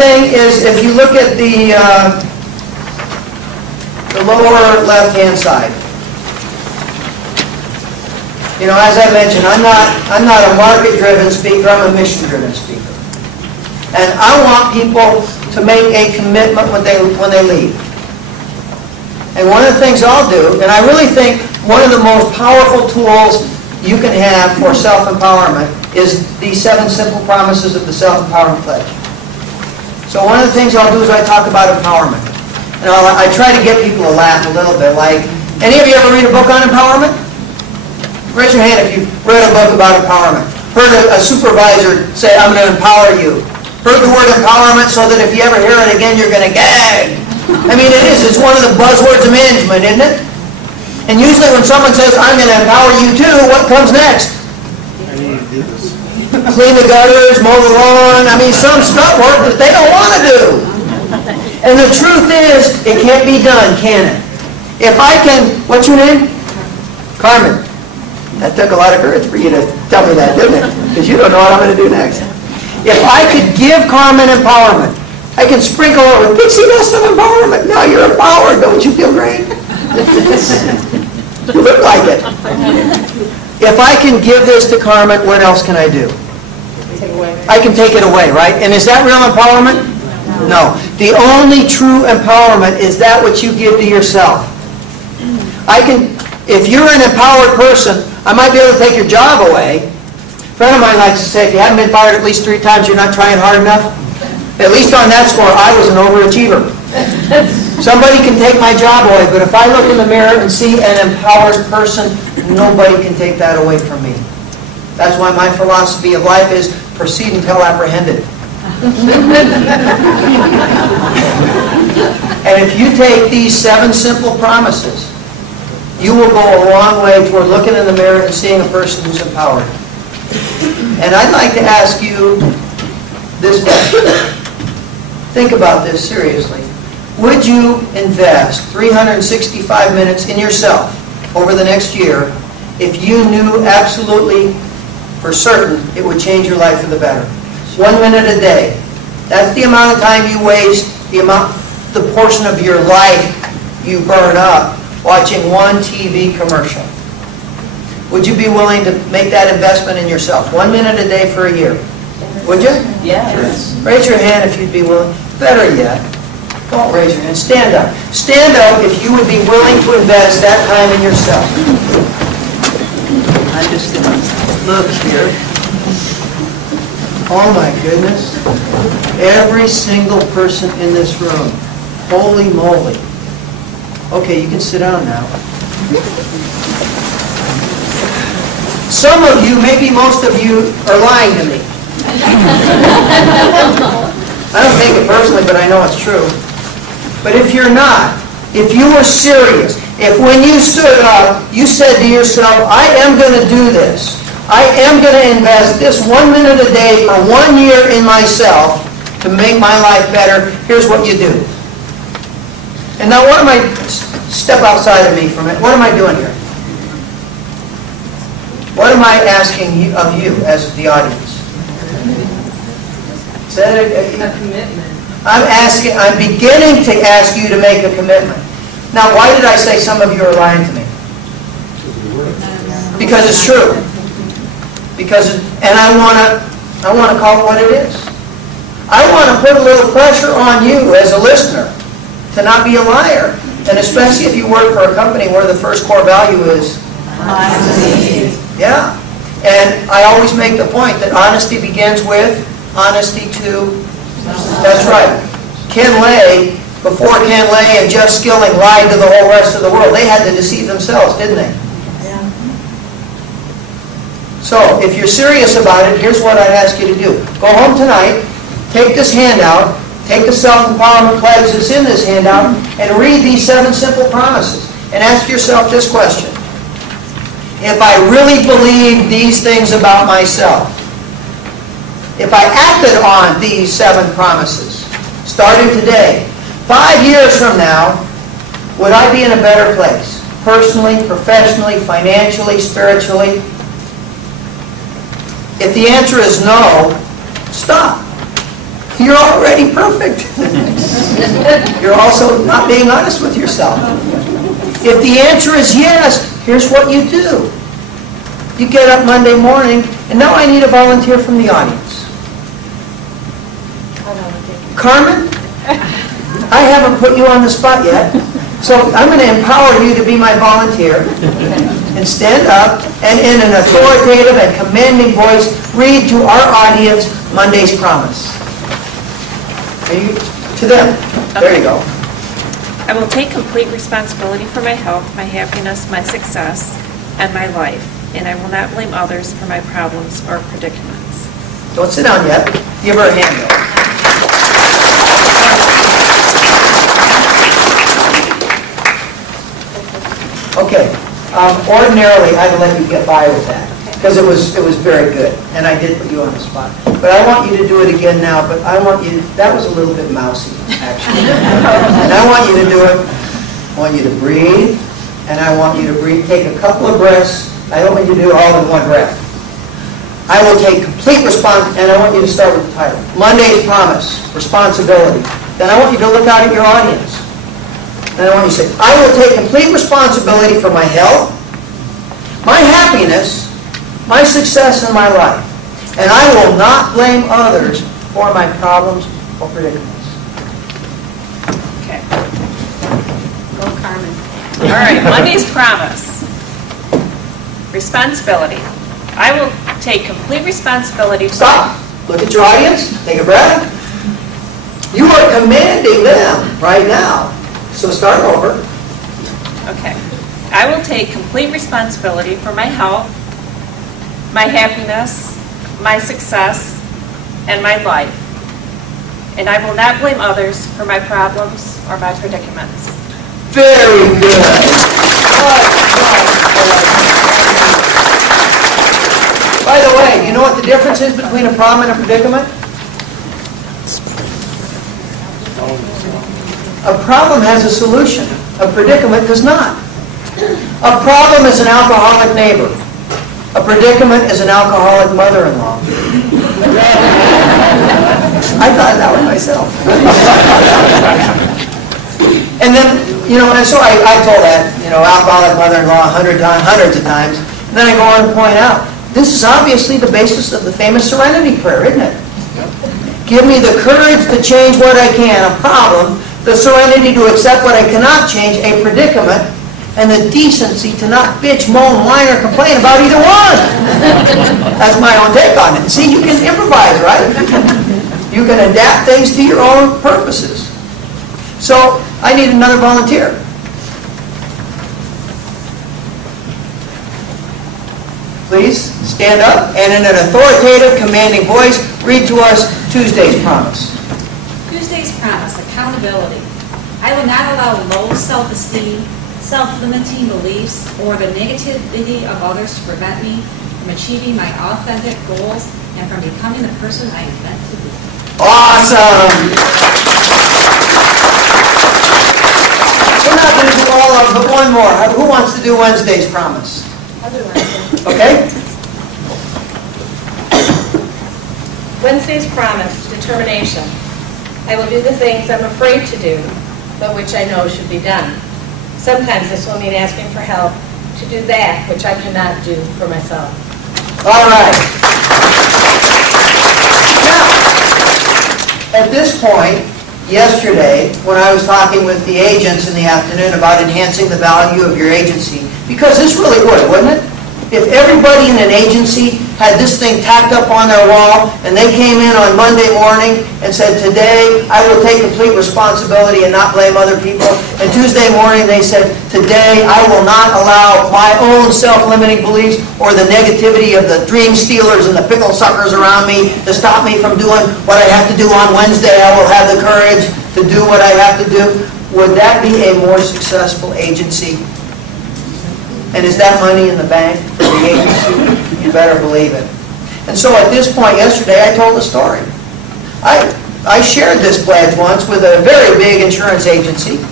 thing is, if you look at the lower left-hand side, you know, as I mentioned, I'm not a market-driven speaker. I'm a mission-driven speaker, and I want people to make a commitment when they leave. And one of the things I'll do, and I really think one of the most powerful tools you can have for self-empowerment is these 7 simple promises of the Self-Empowerment Pledge. So one of the things I'll do is I talk about empowerment. And I try to get people to laugh a little bit. Like, any of you ever read a book on empowerment? Raise your hand if you've read a book about empowerment. Heard a supervisor say, I'm going to empower you. Heard the word empowerment so that if you ever hear it again, you're going to gag. I mean, it is. It's one of the buzzwords of management, isn't it? And usually when someone says, I'm going to empower you too, what comes next? Clean the gutters, mow the lawn. I mean, some stuff work that they don't want to do. And the truth is, it can't be done, can it? If I can, what's your name? Carmen. That took a lot of courage for you to tell me that, didn't it? Because you don't know what I'm going to do next. If I could give Carmen empowerment, I can sprinkle her with pixie dust of empowerment. Now you're empowered. Don't you feel great? You look like it. If I can give this to Carmen, what else can I do? I can take it away, right? And is that real empowerment? No. The only true empowerment is that which you give to yourself. If you're an empowered person, I might be able to take your job away. A friend of mine likes to say, if you haven't been fired at least 3 times, you're not trying hard enough. At least on that score, I was an overachiever. Somebody can take my job away, but if I look in the mirror and see an empowered person, nobody can take that away from me. That's why my philosophy of life is proceed until apprehended. And if you take these 7 simple promises, you will go a long way toward looking in the mirror and seeing a person who's empowered. And I'd like to ask you this question. Think about this seriously. Would you invest 365 minutes in yourself over the next year if you knew absolutely for certain it would change your life for the better? 1 minute a day. That's the amount of time you waste, the portion of your life you burn up watching one TV commercial. Would you be willing to make that investment in yourself? 1 minute a day for a year. Would you? Yes. Raise your hand if you'd be willing. Better yet, don't raise your hand. Stand up. Stand up if you would be willing to invest that time in yourself. I'm just going to look here. Oh my goodness. Every single person in this room. Holy moly. Okay, you can sit down now. Some of you, maybe most of you, are lying to me. I don't take it personally, but I know it's true. But if you're not, if you were serious, if when you stood up, you said to yourself, I am going to do this. I am going to invest this 1 minute a day for 1 year in myself to make my life better, here's what you do. And now what am I, step outside of me for a minute, what am I doing here? What am I asking of you as the audience? A commitment. I'm beginning to ask you to make a commitment. Now, why did I say some of you are lying to me? Because it's true. And I want to call it what it is. I want to put a little pressure on you as a listener to not be a liar, and especially if you work for a company where the first core value is honesty. Yeah. And I always make the point that honesty begins with honesty to. That's right. Ken Lay, before Ken Lay and Jeff Skilling lied to the whole rest of the world, they had to deceive themselves, didn't they? Yeah. So, if you're serious about it, here's what I'd ask you to do. Go home tonight, take this handout, take the self-empowerment pledge that's in this handout, and read these 7 simple promises. And ask yourself this question. If I really believe these things about myself, if I acted on these 7 promises, starting today, 5 years from now, would I be in a better place? Personally, professionally, financially, spiritually? If the answer is no, stop. You're already perfect. You're also not being honest with yourself. If the answer is yes, here's what you do. You get up Monday morning, and now I need a volunteer from the audience. Carmen, I haven't put you on the spot yet, so I'm going to empower you to be my volunteer and stand up and in an authoritative and commanding voice read to our audience Monday's promise. Are you, to them. There you go. I will take complete responsibility for my health, my happiness, my success, and my life, and I will not blame others for my problems or predicaments. Don't sit down yet. Give her a hand, though. Okay. Ordinarily, I'd let you get by with that because it was very good, and I did put you on the spot. But I want you to do it again now. But I want you. That was a little bit mousy, actually. And I want you to do it. I want you to breathe, and I want you to breathe. Take a couple of breaths. I don't want you to do it all in one breath. I will take complete responsibility, and I want you to start with the title. Monday's promise, responsibility. Then I want you to look out at your audience. And I want you to say, I will take complete responsibility for my health, my happiness, my success, and my life. And I will not blame others for my problems or predicaments. Okay. Go, Carmen. All right, Monday's promise. Responsibility. I will take complete responsibility. Stop. Look at your audience. Take a breath. You are commanding them right now. So start over. Okay. I will take complete responsibility for my health, my happiness, my success, and my life. And I will not blame others for my problems or my predicaments. Very good. By the way, you know what the difference is between a problem and a predicament? A problem has a solution. A predicament does not. A problem is an alcoholic neighbor. A predicament is an alcoholic mother-in-law. I thought that one myself. And then, and so I told that, alcoholic mother-in-law hundreds of times. And then I go on to point out, this is obviously the basis of the famous serenity prayer, isn't it? Give me the courage to change what I can, a problem, the serenity to accept what I cannot change, a predicament, and the decency to not bitch, moan, whine, or complain about either one. That's my own take on it. See, you can improvise, right? You can adapt things to your own purposes. So, I need another volunteer. Please stand up and in an authoritative, commanding voice, read to us Tuesday's promise. Tuesday's promise, accountability. I will not allow low self-esteem, self-limiting beliefs, or the negativity of others to prevent me from achieving my authentic goals and from becoming the person I am meant to be. Awesome! We're not going to do all of them, but one more. Who wants to do Wednesday's promise? I'll do Wednesday. Okay? Wednesday's promise, determination. I will do the things I'm afraid to do, but which I know should be done. Sometimes this will mean asking for help to do that which I cannot do for myself. All right. Now, at this point, yesterday, when I was talking with the agents in the afternoon about enhancing the value of your agency, because this really would, wouldn't it? If everybody in an agency had this thing tacked up on their wall and they came in on Monday morning and said, today I will take complete responsibility and not blame other people. And Tuesday morning they said, today I will not allow my own self-limiting beliefs or the negativity of the dream stealers and the pickle suckers around me to stop me from doing what I have to do on Wednesday. I will have the courage to do what I have to do. Would that be a more successful agency? And is that money in the bank for the agency? You better believe it. And so at this point yesterday, I told a story. I shared this pledge once with a very big insurance agency.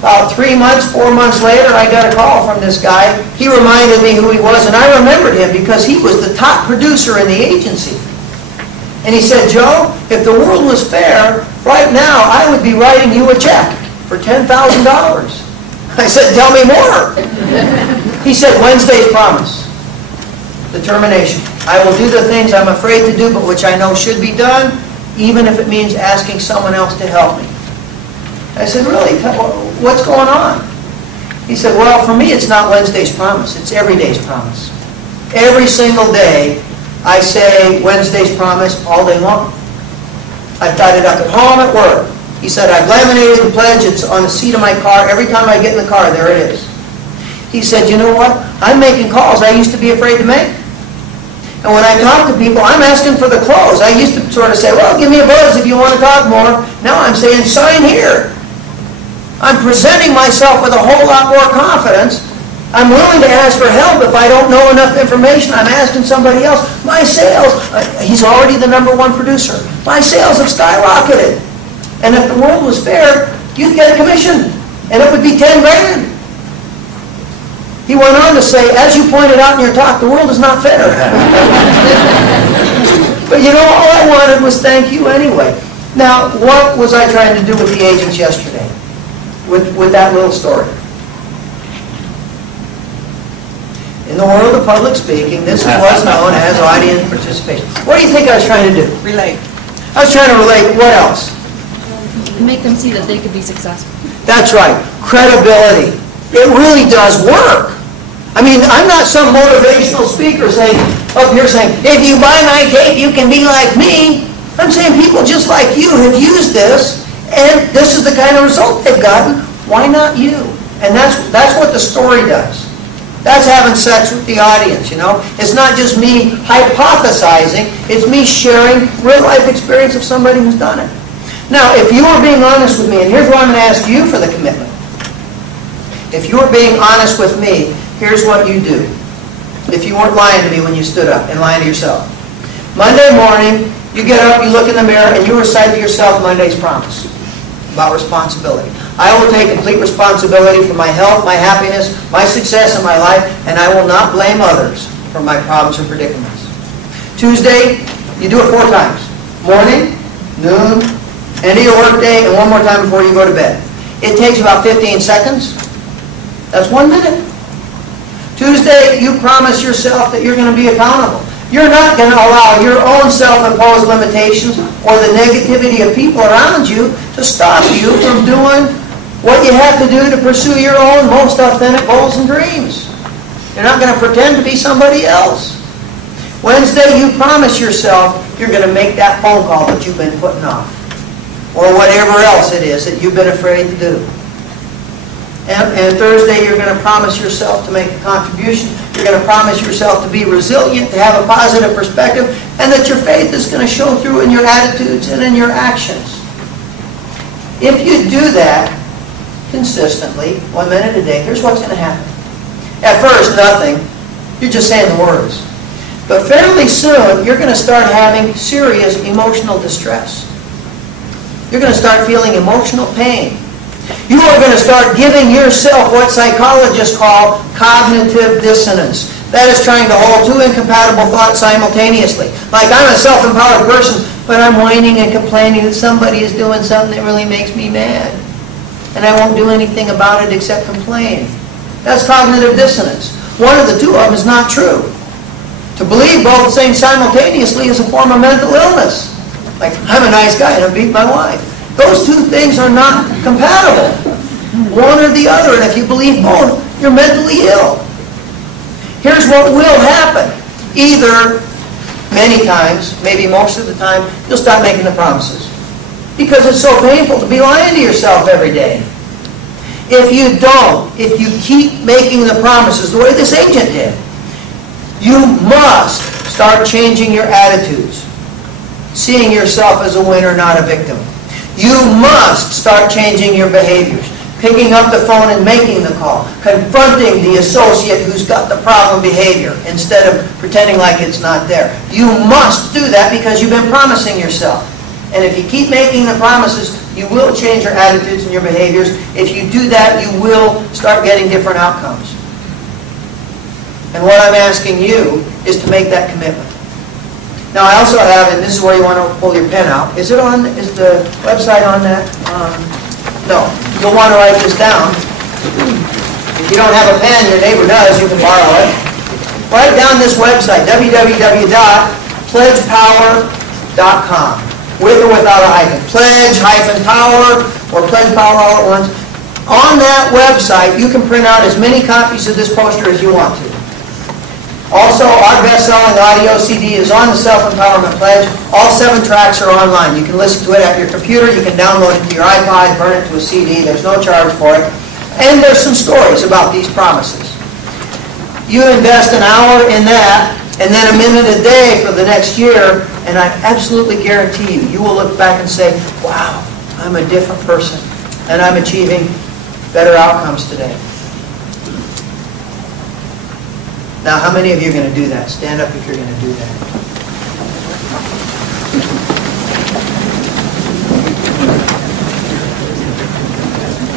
About 3 months, 4 months later, I got a call from this guy. He reminded me who he was, and I remembered him because he was the top producer in the agency. And he said, Joe, if the world was fair, right now I would be writing you a check for $10,000. I said, tell me more. He said, Wednesday's promise. Determination. I will do the things I'm afraid to do, but which I know should be done, even if it means asking someone else to help me. I said, really? What's going on? He said, well, for me it's not Wednesday's promise, it's every day's promise. Every single day I say Wednesday's promise all day long. I've got it up at home, at work. He said, I've laminated the pledge, it's on the seat of my car. Every time I get in the car, there it is. He said, you know what? I'm making calls I used to be afraid to make. And when I talk to people, I'm asking for the close. I used to sort of say, well, give me a buzz if you want to talk more. Now I'm saying, sign here. I'm presenting myself with a whole lot more confidence. I'm willing to ask for help if I don't know enough information. I'm asking somebody else. My sales, he's already the #1 producer. My sales have skyrocketed. And if the world was fair, you'd get a commission. And it would be 10 grand. He went on to say, as you pointed out in your talk, the world is not fair. But you know, all I wanted was thank you anyway. Now, what was I trying to do with the agents yesterday? With that little story? In the world of public speaking, this is what's known as audience participation. What do you think I was trying to do? Relate. I was trying to relate what else? Make them see that they could be successful. That's right. Credibility. It really does work. I mean, I'm not some motivational speaker saying, up here saying, if you buy my tape, you can be like me. I'm saying people just like you have used this, and this is the kind of result they've gotten. Why not you? And that's what the story does. That's having sex with the audience, you know. It's not just me hypothesizing. It's me sharing real-life experience of somebody who's done it. Now, if you were being honest with me, and here's what I'm going to ask you for the commitment. If you were being honest with me, here's what you do. If you weren't lying to me when you stood up and lying to yourself. Monday morning, you get up, you look in the mirror, and you recite to yourself Monday's promise about responsibility. I will take complete responsibility for my health, my happiness, my success in my life, and I will not blame others for my problems or predicaments. Tuesday, you do it 4 times. Morning, noon, end of your work day, and one more time before you go to bed. It takes about 15 seconds. That's 1 minute. Tuesday, you promise yourself that you're going to be accountable. You're not going to allow your own self-imposed limitations or the negativity of people around you to stop you from doing what you have to do to pursue your own most authentic goals and dreams. You're not going to pretend to be somebody else. Wednesday, you promise yourself you're going to make that phone call that you've been putting off, or whatever else it is that you've been afraid to do. And Thursday, you're going to promise yourself to make a contribution. You're going to promise yourself to be resilient, to have a positive perspective, and that your faith is going to show through in your attitudes and in your actions. If you do that consistently, 1 minute a day, here's what's going to happen. At first, nothing. You're just saying the words. But fairly soon, you're going to start having serious emotional distress. You're going to start feeling emotional pain. You are going to start giving yourself what psychologists call cognitive dissonance. That is trying to hold 2 incompatible thoughts simultaneously. Like, I'm a self-empowered person, but I'm whining and complaining that somebody is doing something that really makes me mad. And I won't do anything about it except complain. That's cognitive dissonance. One of the 2 of them is not true. To believe both things simultaneously is a form of mental illness. Like, I'm a nice guy and I beat my wife. Those 2 things are not compatible. One or the other. And if you believe both, you're mentally ill. Here's what will happen. Either, many times, maybe most of the time, you'll stop making the promises. Because it's so painful to be lying to yourself every day. If you don't, if you keep making the promises the way this agent did, you must start changing your attitudes. Seeing yourself as a winner, not a victim. You must start changing your behaviors. Picking up the phone and making the call. Confronting the associate who's got the problem behavior instead of pretending like it's not there. You must do that because you've been promising yourself. And if you keep making the promises, you will change your attitudes and your behaviors. If you do that, you will start getting different outcomes. And what I'm asking you is to make that commitment. Now, I also have, and this is where you want to pull your pen out. Is the website on that? No. You'll want to write this down. If you don't have a pen, your neighbor does, you can borrow it. Write down this website, www.pledgepower.com, with or without a hyphen. Pledge-power or Pledge Power all at once. On that website, you can print out as many copies of this poster as you want to. Also, our best-selling audio CD is on the Self-Empowerment Pledge. All 7 tracks are online. You can listen to it at your computer. You can download it to your iPod, burn it to a CD. There's no charge for it. And there's some stories about these promises. You invest an hour in that, and then a minute a day for the next year, and I absolutely guarantee you, you will look back and say, wow, I'm a different person, and I'm achieving better outcomes today. Now, how many of you are going to do that? Stand up if you're going to do that.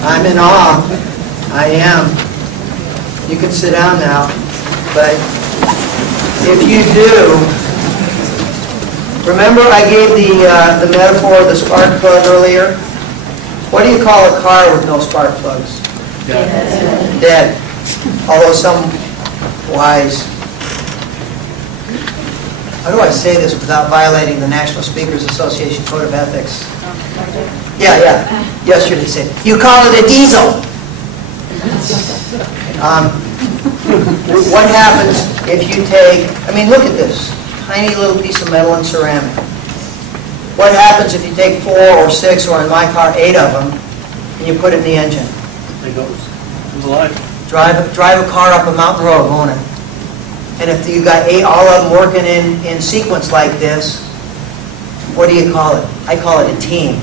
I'm in awe. I am. You can sit down now. But if you do, remember I gave the metaphor of the spark plug earlier? What do you call a car with no spark plugs? Dead. Dead. Although some wise. How do I say this without violating the National Speakers Association Code of Ethics? Yeah. Yesterday said, you call it a diesel. What happens if you take, look at this, tiny little piece of metal and ceramic. What happens if you take 4 or 6, or in my car, 8 of them, and you put it in the engine? It goes. It's alive. Drive a car up a mountain road, won't it? And if you got 8, all of them working in sequence like this, what do you call it? I call it a team.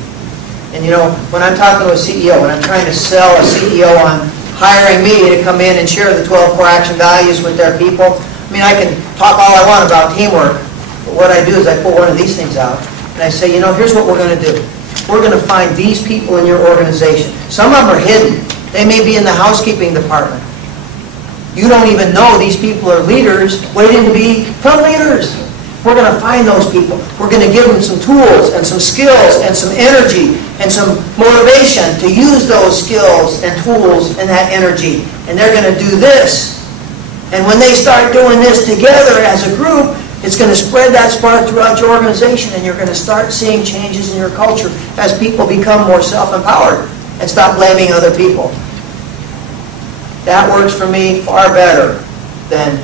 And when I'm talking to a CEO, when I'm trying to sell a CEO on hiring me to come in and share the 12 core action values with their people, I can talk all I want about teamwork, but what I do is I pull one of these things out, and I say, here's what we're going to do. We're going to find these people in your organization. Some of them are hidden. They may be in the housekeeping department. You don't even know these people are leaders waiting to become leaders. We're going to find those people. We're going to give them some tools and some skills and some energy and some motivation to use those skills and tools and that energy. And they're going to do this. And when they start doing this together as a group, it's going to spread that spark throughout your organization, and you're going to start seeing changes in your culture as people become more self-empowered and stop blaming other people. That works for me far better than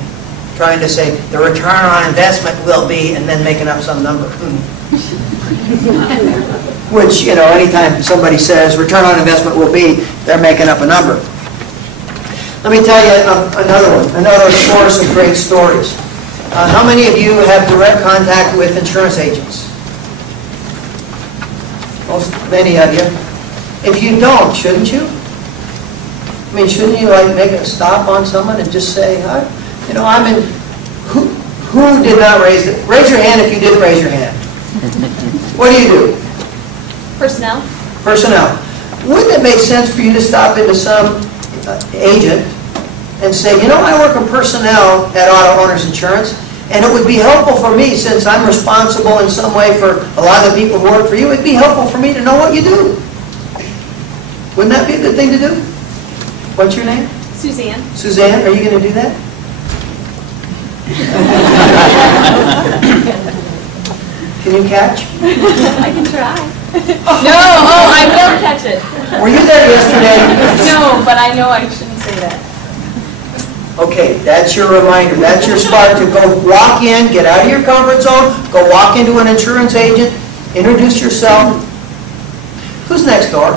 trying to say the return on investment will be, and then making up some number. Which, anytime somebody says return on investment will be, they're making up a number. Let me tell you another one, another source of great stories. How many of you have direct contact with insurance agents? Many of you. If you don't, shouldn't you? Shouldn't you make a stop on someone and just say, I'm in. Who did not raise it? Raise your hand if you didn't raise your hand. What do? Personnel. Personnel. Wouldn't it make sense for you to stop into some agent and say, I work in personnel at Auto Owners Insurance, and it would be helpful for me, since I'm responsible in some way for a lot of the people who work for you, it'd be helpful for me to know what you do. Wouldn't that be a good thing to do? What's your name? Suzanne. Suzanne, are you going to do that? Can you catch? I can try. No, I will catch it. Were you there yesterday? No, but I know I shouldn't say that. Okay, that's your reminder. That's your spark to go walk in, get out of your comfort zone, go walk into an insurance agent, introduce yourself. Who's next door?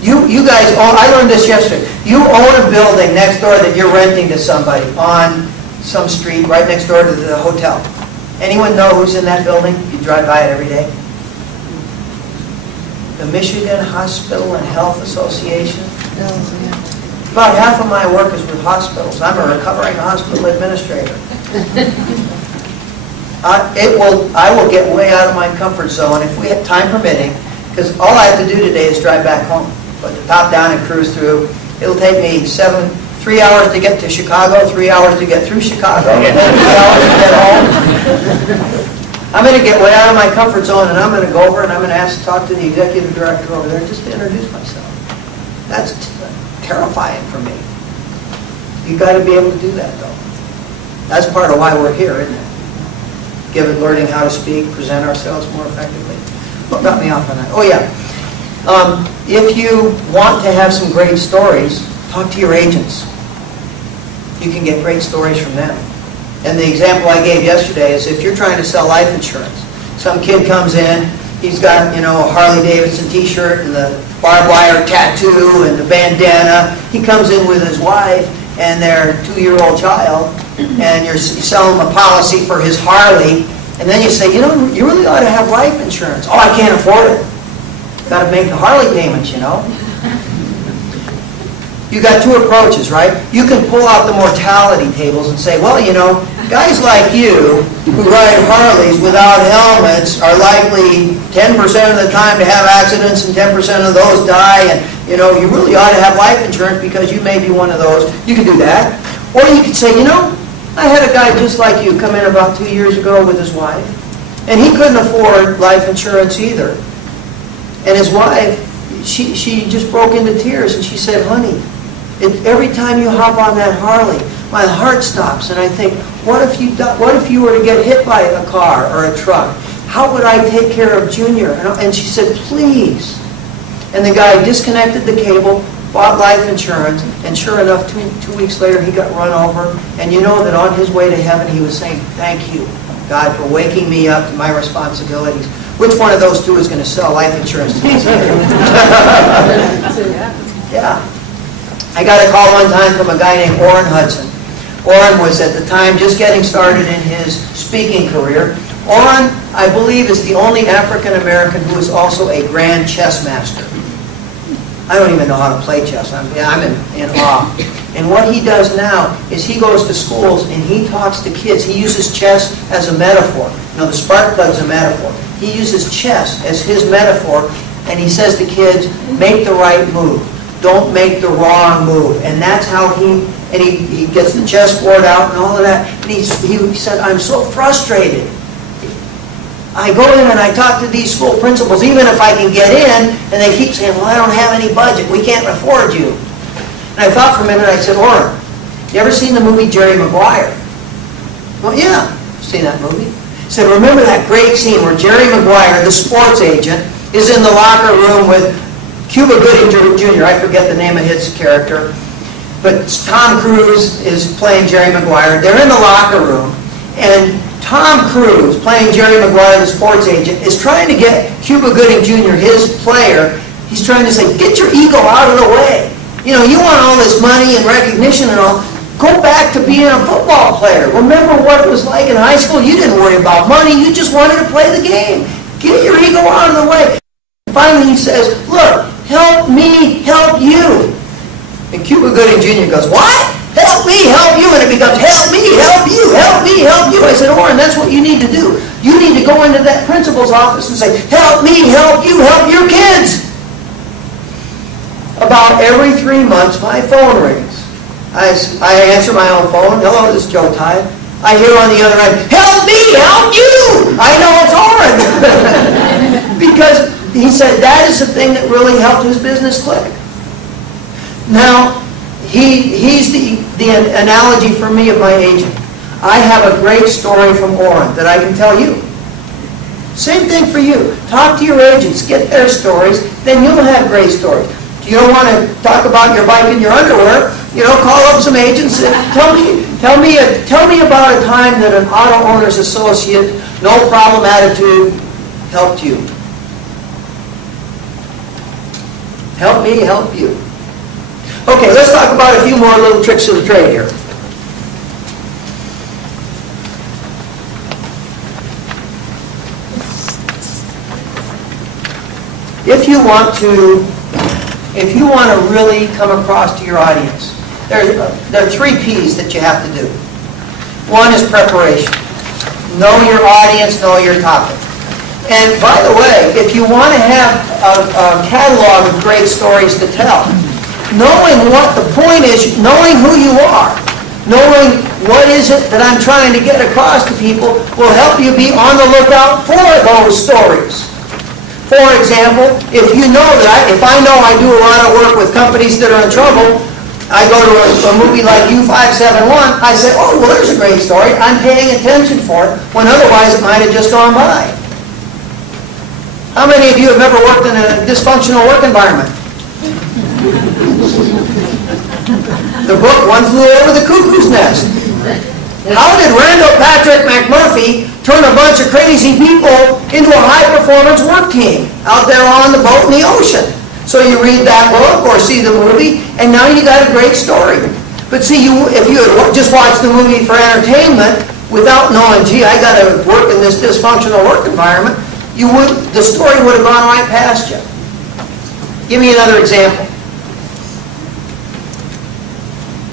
You guys own, I learned this yesterday. You own a building next door that you're renting to somebody on some street right next door to the hotel. Anyone know who's in that building? You drive by it every day. The Michigan Hospital and Health Association. About half of my work is with hospitals. I'm a recovering hospital administrator. I will get way out of my comfort zone if we have time permitting, because all I have to do today is drive back home. Put the top down and cruise through. It'll take me 3 hours to get to Chicago, 3 hours to get through Chicago, and then 3 hours to get home. I'm going to get way out of my comfort zone, and I'm going to go over and I'm going to talk to the executive director over there just to introduce myself. That's terrifying for me. You've got to be able to do that, though. That's part of why we're here, isn't it? Learning how to speak, present ourselves more effectively. What got me off on that? Oh, yeah. If you want to have some great stories, talk to your agents. You can get great stories from them. And the example I gave yesterday is if you're trying to sell life insurance, some kid comes in, he's got, a Harley Davidson t-shirt and the barbed wire tattoo and the bandana. He comes in with his wife and their 2-year-old child, and you sell him a policy for his Harley, and then you say, you really ought to have life insurance. Oh, I can't afford it. Got to make the Harley payments, You got two approaches, right? You can pull out the mortality tables and say, well, guys like you who ride Harleys without helmets are likely 10% of the time to have accidents and 10% of those die, and you really ought to have life insurance because you may be one of those. You can do that. Or you could say, I had a guy just like you come in about 2 years ago with his wife, and he couldn't afford life insurance either. And his wife, she just broke into tears, and she said, honey, every time you hop on that Harley, my heart stops, and I think, what if you were to get hit by a car or a truck? How would I take care of Junior? And she said, please. And the guy disconnected the cable, bought life insurance, and sure enough, two weeks later, he got run over. And you know that on his way to heaven, he was saying, thank you, God, for waking me up to my responsibilities. Which one of those two is going to sell life insurance to me? Yeah. I got a call one time from a guy named Orrin Hudson. Orrin was at the time just getting started in his speaking career. Orrin, I believe, is the only African American who is also a grand chess master. I don't even know how to play chess. I'm in awe. And what he does now is he goes to schools and he talks to kids. He uses chess as a metaphor. The spark plug is a metaphor. He uses chess as his metaphor, and he says to kids, make the right move. Don't make the wrong move. And that's how he gets the chessboard out and all of that. And he said, I'm so frustrated. I go in and I talk to these school principals, even if I can get in, and they keep saying, well, I don't have any budget. We can't afford you. And I thought for a minute, I said, Orrin, you ever seen the movie Jerry Maguire? Well, yeah, I've seen that movie. I said, remember that great scene where Jerry Maguire, the sports agent, is in the locker room with Cuba Gooding Jr., I forget the name of his character, but Tom Cruise is playing Jerry Maguire. They're in the locker room, and Tom Cruise, playing Jerry Maguire, the sports agent, is trying to get Cuba Gooding Jr., his player, he's trying to say, get your ego out of the way. You want all this money and recognition and all. Go back to being a football player. Remember what it was like in high school? You didn't worry about money. You just wanted to play the game. Get your ego out of the way. Finally, he says, look, help me help you. And Cuba Gooding Jr. goes, what? Help me help you. And it becomes, help me help you, help me help you. I said, Orrin, that's what you need to do. You need to go into that principal's office and say, help me help you, help your kids. About every 3 months, my phone rings. I answer my own phone. Hello, this is Joe Tide. I hear on the other end, help me help you. I know it's Orrin. Because he said that is the thing that really helped his business click. Now, he's the analogy for me of my agent. I have a great story from Orrin that I can tell you. Same thing for you. Talk to your agents, get their stories, then you'll have great stories. You don't want to talk about your bike in your underwear, call up some agents and tell me about a time that an auto owner's associate, no problem attitude, helped you. Help me help you. Okay, let's talk about a few more little tricks of the trade here. If you want to really come across to your audience, there are 3 P's that you have to do. One is preparation. Know your audience, know your topic. And by the way, if you want to have a catalog of great stories to tell, knowing what the point is, knowing who you are, knowing what is it that I'm trying to get across to people will help you be on the lookout for those stories. For example, if you know that, if I know I do a lot of work with companies that are in trouble, I go to a movie like U571, I say, oh, well, there's a great story. I'm paying attention for it, when otherwise it might have just gone by. How many of you have ever worked in a dysfunctional work environment? The book, One Flew Over the Cuckoo's Nest. How did Randall Patrick McMurphy turn a bunch of crazy people into a high-performance work team out there on the boat in the ocean? So you read that book or see the movie, and now you got a great story. But see, if you had just watched the movie for entertainment without knowing, gee, I got to work in this dysfunctional work environment, the story would have gone right past you. Give me another example.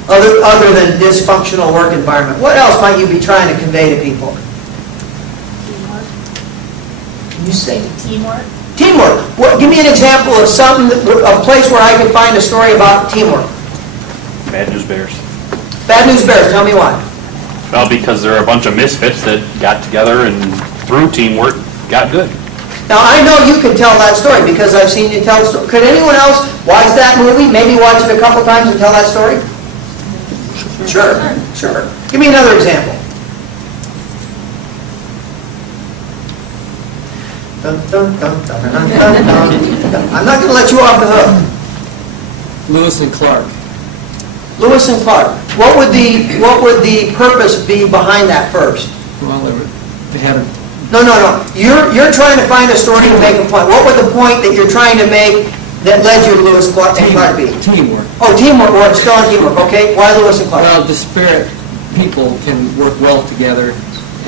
Other than dysfunctional work environment. What else might you be trying to convey to people? Teamwork. You say Teamwork. teamwork. Give me an example of a place where I can find a story about teamwork. Bad News Bears. Bad News Bears. Tell me why. Well, because there are a bunch of misfits that got together and through teamwork got good. Now, I know you can tell that story because I've seen you tell the story. Could anyone else watch that movie, maybe watch it a couple times and tell that story? Sure, sure. Give me another example. Dun, dun, dun, dun, dun, dun, dun. I'm not going to let you off the hook. Lewis and Clark. Lewis and Clark. What would the purpose be behind that first? Well, they had a... No. You're trying to find a story to make a point. What would the point that you're trying to make that led you to Lewis and Clark be? Teamwork. Oh, teamwork. We're still on teamwork. Okay. Why Lewis and Clark? Well, disparate people can work well together,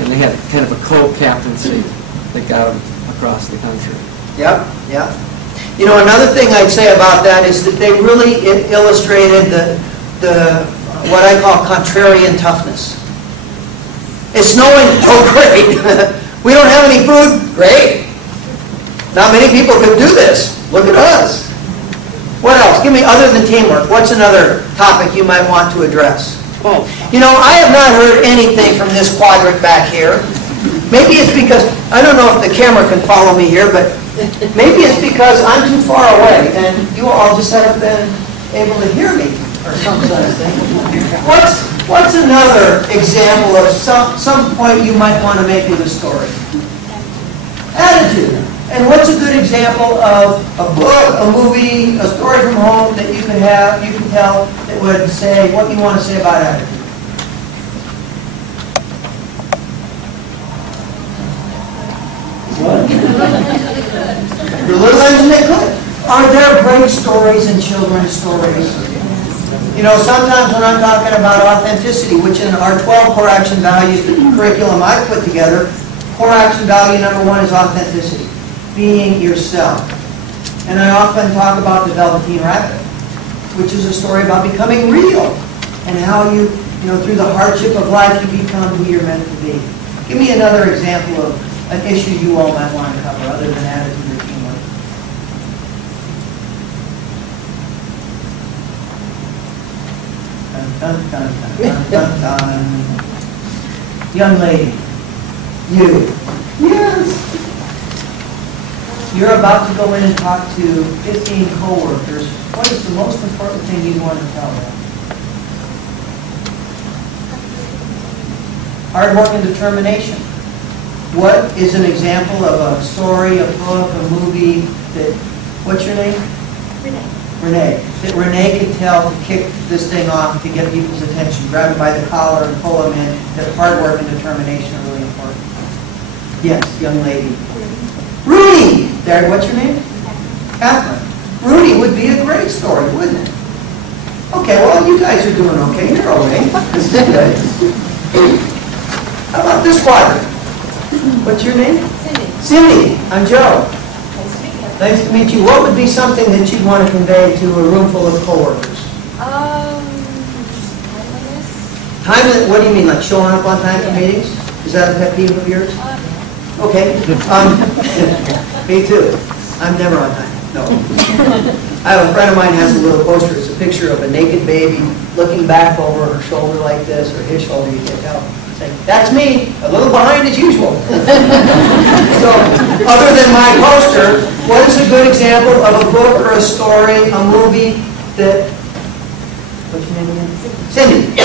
and they had kind of a co-captaincy that got them across the country. Yep. You know, another thing I'd say about that is that they really illustrated the what I call contrarian toughness. It's snowing. Oh, great. We don't have any food. Great. Not many people can do this. Look at us. What else? Give me, other than teamwork, what's another topic you might want to address? Oh, You know, I have not heard anything from this quadrant back here. Maybe it's because, I don't know if the camera can follow me here, but maybe it's because I'm too far away and you all just haven't been able to hear me or some sort of thing. What's another example of some point you might want to make with a story? Attitude. And what's a good example of a book, a movie, a story from home that you can tell that would say what you want to say about attitude? What? Your little engine that could. Are there great stories in children's stories? You know, sometimes when I'm talking about authenticity, which in our 12 core action values, the curriculum I put together, core action value number 1 is authenticity. Being yourself. And I often talk about the Velveteen Rabbit, which is a story about becoming real and how you through the hardship of life, you become who you're meant to be. Give me another example of an issue you all might want to cover other than attitude or teamwork. Dun, dun, dun, dun, dun, dun. Young lady, you. Yes. You're about to go in and talk to 15 coworkers. What is the most important thing you want to tell them? Hard work and determination. What is an example of a story, a book, a movie that, what's your name? Renee. That Renee could tell to kick this thing off to get people's attention, grab them by the collar and pull them in, that hard work and determination are really important. Yes, young lady. Rudy! There, what's your name? Catherine. Rudy would be a great story, wouldn't it? Okay, well, you guys are doing okay. You're okay. This is good. How about this quadrant? What's your name? Cindy. Cindy. I'm Joe. Nice to meet you. Nice to meet you. What would be something that you'd want to convey to a room full of coworkers? Timeliness. Time, what do you mean, like showing up on time for meetings? Is that a pet peeve of yours? Okay. Me too. I'm never on time. No. I have a friend of mine has a little poster. It's a picture of a naked baby looking back over her shoulder like this, or his shoulder, you can't tell. It's like, that's me, a little behind as usual. So, other than my poster, what is a good example of a book or a story, a movie that, what's your name again? Cindy.